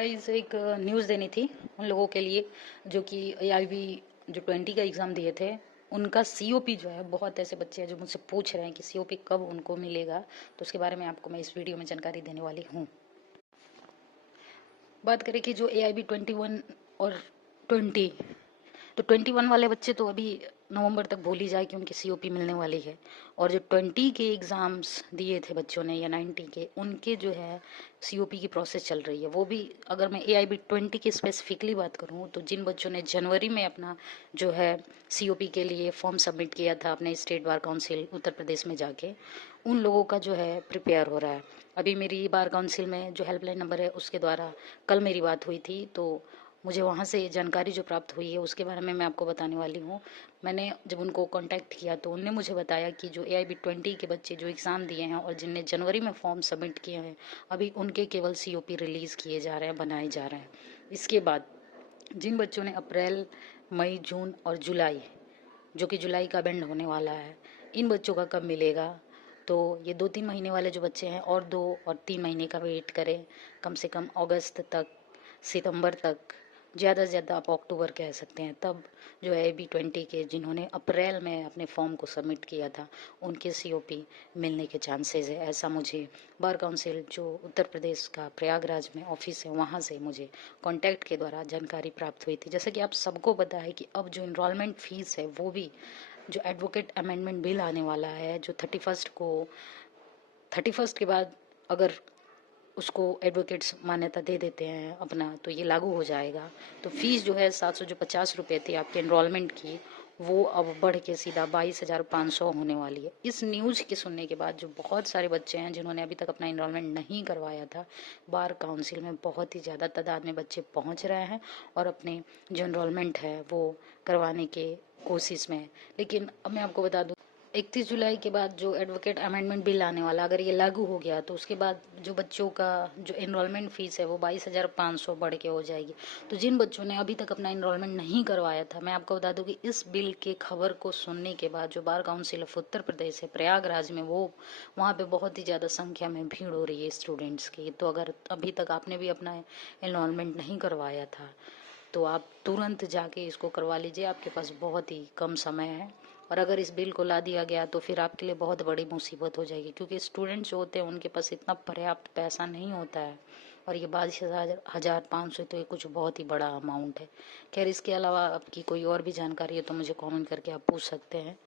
Guys एक news देनी थी उन लोगों के लिए जो कि एआईबी जो 20 का एग्ज़ाम दिए थे। उनका सीओपी जो है, बहुत ऐसे बच्चे हैं जो मुझसे पूछ रहे हैं कि सीओपी कब उनको मिलेगा। तो उसके बारे में आपको मैं इस वीडियो में जानकारी देने वाली हूँ। बात करें कि जो एआईबी 21 और 20, तो 21 वाले बच्चे तो अभी नवंबर तक भूल ही जाए कि उनकी सीओपी मिलने वाली है। और जो 20 के एग्ज़ाम्स दिए थे बच्चों ने या 90 के, उनके जो है सीओपी की प्रोसेस चल रही है। वो भी अगर मैं एआईबी 20 की स्पेसिफिकली बात करूँ तो जिन बच्चों ने जनवरी में अपना जो है सीओपी के लिए फॉर्म सबमिट किया था अपने state bar council Uttar Pradesh में जाके, उन लोगों का जो है प्रिपेयर हो रहा है। अभी मेरी बार काउंसिल में जो हेल्पलाइन नंबर है उसके द्वारा कल मेरी बात हुई थी, तो मुझे वहाँ से जानकारी जो प्राप्त हुई है उसके बारे में मैं आपको बताने वाली हूँ। मैंने जब उनको कांटेक्ट किया तो उनने मुझे बताया कि जो एआईबी 20 के बच्चे जो एग्ज़ाम दिए हैं और जिनने जनवरी में फॉर्म सबमिट किए हैं, अभी उनके केवल सीओपी रिलीज़ किए जा रहे हैं, बनाए जा रहे हैं। इसके बाद जिन बच्चों ने अप्रैल, मई, जून और जुलाई, जो कि जुलाई का बैंड होने वाला है, इन बच्चों का कब मिलेगा। तो ये 2-3 महीने वाले जो बच्चे हैं और 2 और 3 महीने का वेट करें, कम से कम अगस्त तक, सितंबर तक, ज़्यादा से ज़्यादा आप अक्टूबर कह सकते हैं, तब जो है एबी 20 के जिन्होंने अप्रैल में अपने फॉर्म को सबमिट किया था उनके सीओपी मिलने के चांसेस है। ऐसा मुझे बार काउंसिल जो उत्तर प्रदेश का प्रयागराज में ऑफिस है वहाँ से मुझे कॉन्टैक्ट के द्वारा जानकारी प्राप्त हुई थी। जैसा कि आप सबको पता है कि अब जो इनरोलमेंट फ़ीस है वो भी, जो एडवोकेट अमेंडमेंट बिल आने वाला है जो 31st के बाद अगर उसको एडवोकेट्स मान्यता दे देते हैं अपना, तो ये लागू हो जाएगा। तो फीस जो है 750 रुपये थी आपके इनरोलमेंट की, वो अब बढ़ के सीधा 22,500 होने वाली है। इस न्यूज़ के सुनने के बाद जो बहुत सारे बच्चे हैं जिन्होंने अभी तक अपना इनरोलमेंट नहीं करवाया था, बार काउंसिल में बहुत ही ज़्यादा तादाद में बच्चे पहुंच रहे हैं और अपने जो इनरोलमेंट है वो करवाने के कोशिश में। लेकिन अब मैं आपको बता दूं, 31 जुलाई के बाद जो एडवोकेट अमेंडमेंट बिल आने वाला, अगर ये लागू हो गया तो उसके बाद जो बच्चों का जो इनरोलमेंट फ़ीस है वो 22,500 बढ़ के हो जाएगी। तो जिन बच्चों ने अभी तक अपना इनरोलमेंट नहीं करवाया था, मैं आपको बता दूं कि इस बिल के खबर को सुनने के बाद जो bar council of Uttar Pradesh है प्रयागराज में, वो वहाँ पे बहुत ही ज़्यादा संख्या में भीड़ हो रही है स्टूडेंट्स की। तो अगर अभी तक आपने भी अपना इनरोलमेंट नहीं करवाया था तो आप तुरंत जाके इसको करवा लीजिए, आपके पास बहुत ही कम समय है। और अगर इस बिल को ला दिया गया तो फिर आपके लिए बहुत बड़ी मुसीबत हो जाएगी, क्योंकि स्टूडेंट्स जो होते हैं उनके पास इतना पर्याप्त पैसा नहीं होता है। और ये 22,500 तो ये कुछ बहुत ही बड़ा अमाउंट है। खैर, इसके अलावा आपकी कोई और भी जानकारी है तो मुझे कमेंट करके आप पूछ सकते हैं।